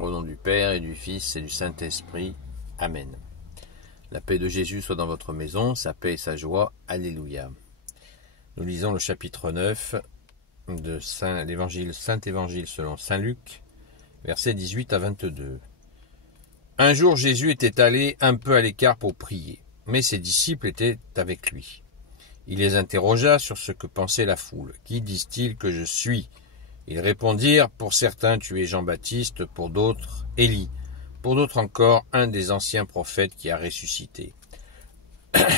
Au nom du Père et du Fils et du Saint-Esprit. Amen. La paix de Jésus soit dans votre maison, sa paix et sa joie. Alléluia. Nous lisons le chapitre 9 de Saint Évangile selon Saint Luc, versets 18 à 22. Un jour, Jésus était allé un peu à l'écart pour prier, mais ses disciples étaient avec lui. Il les interrogea sur ce que pensait la foule. « Qui disent-ils que je suis ?» Ils répondirent, « Pour certains, tu es Jean-Baptiste, pour d'autres, Élie, pour d'autres encore, un des anciens prophètes qui a ressuscité. »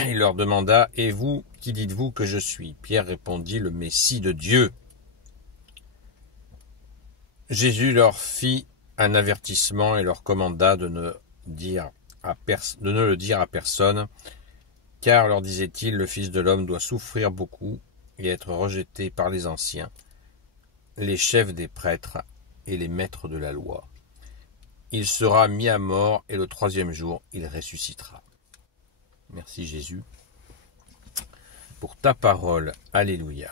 Il leur demanda, « Et vous, qui dites-vous que je suis ?» Pierre répondit, « Le Messie de Dieu. » Jésus leur fit un avertissement et leur commanda de ne le dire à personne, car, leur disait-il, le Fils de l'homme doit souffrir beaucoup et être rejeté par les anciens, les chefs des prêtres et les maîtres de la loi. Il sera mis à mort et le troisième jour, il ressuscitera. Merci Jésus pour ta parole. Alléluia.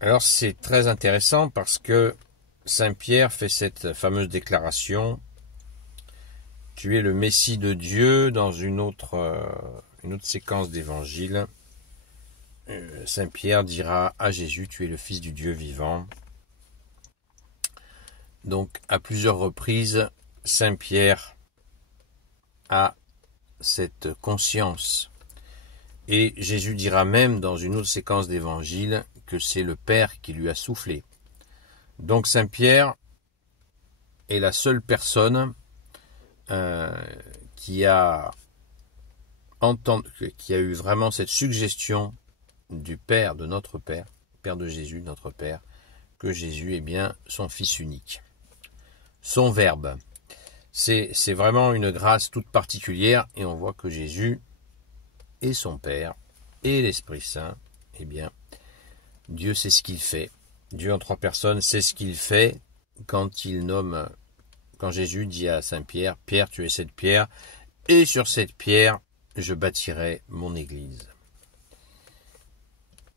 Alors c'est très intéressant parce que Saint Pierre fait cette fameuse déclaration « Tu es le Messie de Dieu » dans une autre séquence d'évangile. Saint Pierre dira à Jésus « Tu es le Fils du Dieu vivant ». Donc à plusieurs reprises, Saint Pierre a cette conscience. Et Jésus dira même dans une autre séquence d'évangile que c'est le Père qui lui a soufflé. Donc Saint Pierre est la seule personne qui a eu vraiment cette suggestion du Père, de notre Père, Père de Jésus, notre Père, que Jésus est bien son Fils unique. Son Verbe. C'est vraiment une grâce toute particulière et on voit que Jésus et son Père et l'Esprit Saint, eh bien, Dieu sait ce qu'il fait. Dieu en trois personnes sait ce qu'il fait quand Jésus dit à Saint Pierre, « Pierre, tu es cette pierre, et sur cette pierre, je bâtirai mon église. »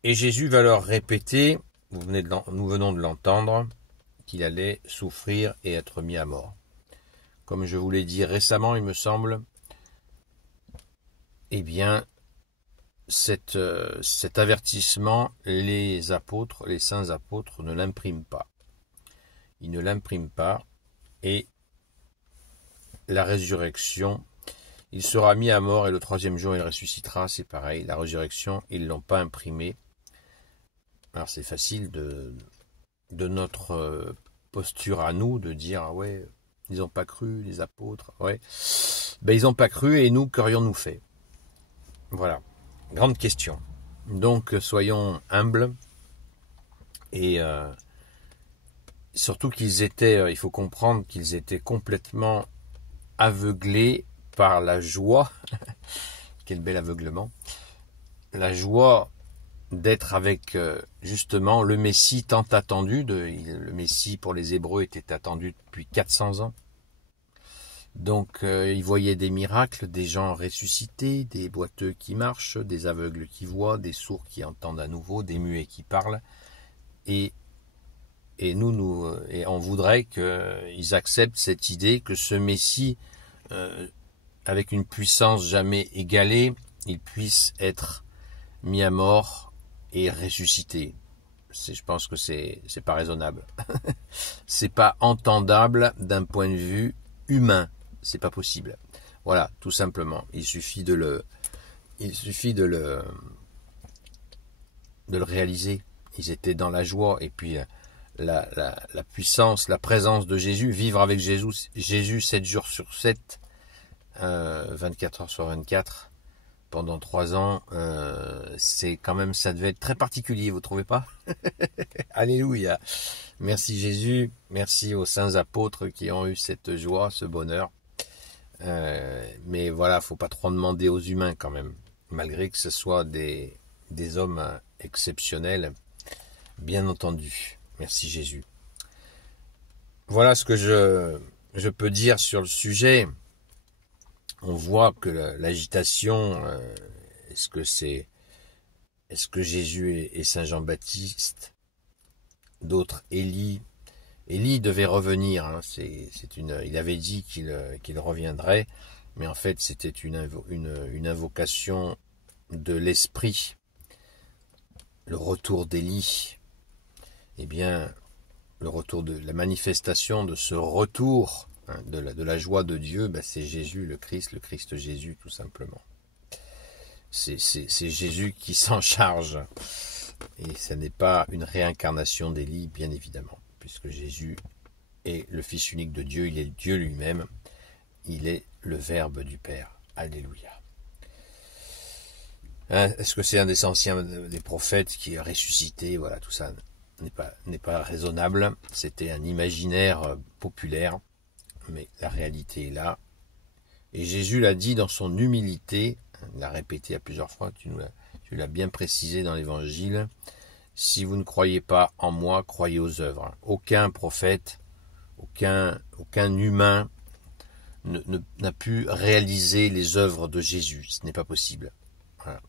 Et Jésus va leur répéter, nous venons de l'entendre, qu'il allait souffrir et être mis à mort. Comme je vous l'ai dit récemment, il me semble, eh bien, cet avertissement, les saints apôtres ne l'impriment pas. Ils ne l'impriment pas et la résurrection, il sera mis à mort et le troisième jour il ressuscitera, c'est pareil. La résurrection, ils ne l'ont pas imprimé. Alors c'est facile de notre posture à nous de dire ah ouais, ils n'ont pas cru, les apôtres, ouais. Ben ils n'ont pas cru et nous, qu'aurions-nous fait? Voilà, grande question. Donc soyons humbles et surtout il faut comprendre qu'ils étaient complètement aveuglés par la joie. Quel bel aveuglement! La joie d'être avec justement le Messie tant attendu. Le Messie pour les Hébreux était attendu depuis 400 ans. Donc ils voyaient des miracles, des gens ressuscités, des boiteux qui marchent, des aveugles qui voient, des sourds qui entendent à nouveau, des muets qui parlent. Et on voudrait qu'ils acceptent cette idée que ce Messie, avec une puissance jamais égalée, il puisse être mis à mort et ressuscité. Je pense que c'est pas raisonnable. C'est pas entendable d'un point de vue humain. C'est pas possible. Voilà, tout simplement. Il suffit de le réaliser. Ils étaient dans la joie et puis la puissance, la présence de Jésus, vivre avec Jésus 7 jours sur 7, 24 heures sur 24, pendant 3 ans, c'est quand même, ça devait être très particulier, vous trouvez pas? Alléluia. Merci Jésus, merci aux saints apôtres qui ont eu cette joie, ce bonheur. Mais voilà, faut pas trop en demander aux humains quand même, malgré que ce soit des hommes exceptionnels, bien entendu. Merci Jésus. Voilà ce que je peux dire sur le sujet. On voit que l'agitation, est-ce que Jésus est Saint Jean-Baptiste, d'autres Élie, Élie devait revenir, hein, il avait dit qu'il reviendrait, mais en fait c'était une invocation de l'esprit, le retour d'Élie. Eh bien, le retour de la manifestation de ce retour, hein, de la joie de Dieu, ben, c'est Jésus, le Christ Jésus, tout simplement. C'est Jésus qui s'en charge. Et ce n'est pas une réincarnation d'Élie, bien évidemment, puisque Jésus est le Fils unique de Dieu, il est Dieu lui-même, il est le Verbe du Père. Alléluia. Hein, est-ce que c'est un des anciens des prophètes qui est ressuscité? Voilà, tout ça n'est pas raisonnable. C'était un imaginaire populaire, mais la réalité est là. Et Jésus l'a dit dans son humilité, il l'a répété à plusieurs fois, tu l'as bien précisé dans l'Évangile, si vous ne croyez pas en moi, croyez aux œuvres. Aucun prophète, aucun humain n'a pu réaliser les œuvres de Jésus. Ce n'est pas possible. Voilà.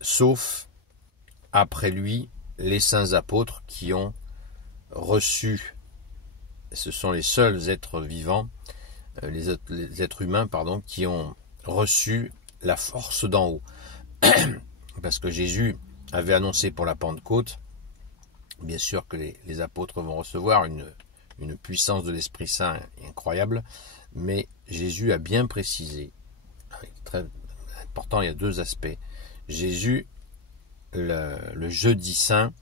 Sauf après lui, les saints apôtres qui ont reçu, ce sont les seuls êtres vivants, les êtres humains, pardon, qui ont reçu la force d'en haut. Parce que Jésus avait annoncé pour la Pentecôte, bien sûr que les apôtres vont recevoir une puissance de l'Esprit Saint incroyable, mais Jésus a bien précisé, très important, il y a deux aspects. Jésus, le jeudi saint,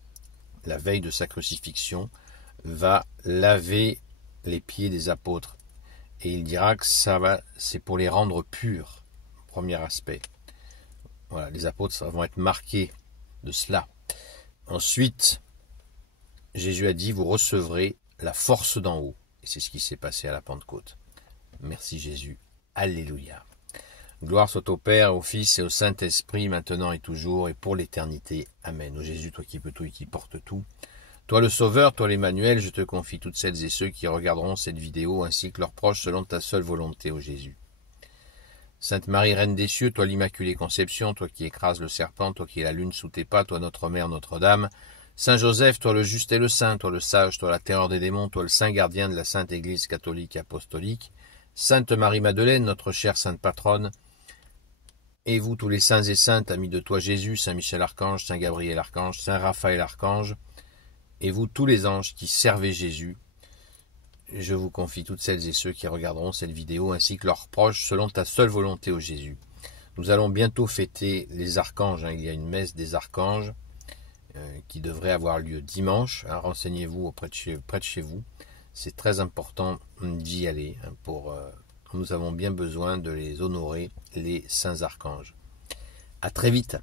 la veille de sa crucifixion, va laver les pieds des apôtres. Et il dira que c'est pour les rendre purs. Premier aspect. Voilà, les apôtres vont être marqués de cela. Ensuite, Jésus a dit, vous recevrez la force d'en haut. Et c'est ce qui s'est passé à la Pentecôte. Merci Jésus. Alléluia. Gloire soit au Père, au Fils et au Saint-Esprit, maintenant et toujours, et pour l'éternité. Amen. Ô Jésus, toi qui peux tout et qui portes tout, toi le Sauveur, toi l'Emmanuel, je te confie toutes celles et ceux qui regarderont cette vidéo, ainsi que leurs proches, selon ta seule volonté, ô Jésus. Sainte Marie, Reine des cieux, toi l'Immaculée Conception, toi qui écrases le serpent, toi qui es la lune sous tes pas, toi notre Mère, Notre-Dame. Saint Joseph, toi le juste et le saint, toi le sage, toi la terreur des démons, toi le saint gardien de la Sainte Église catholique et apostolique. Sainte Marie-Madeleine, notre chère Sainte Patronne, et vous tous les saints et saintes, amis de toi Jésus, Saint Michel Archange, Saint Gabriel Archange, Saint Raphaël Archange, et vous tous les anges qui servez Jésus, je vous confie toutes celles et ceux qui regarderont cette vidéo, ainsi que leurs proches, selon ta seule volonté, ô Jésus. Nous allons bientôt fêter les archanges, il y a une messe des archanges qui devrait avoir lieu dimanche. Renseignez-vous près de chez vous, c'est très important d'y aller, nous avons bien besoin de les honorer, les saints archanges. À très vite.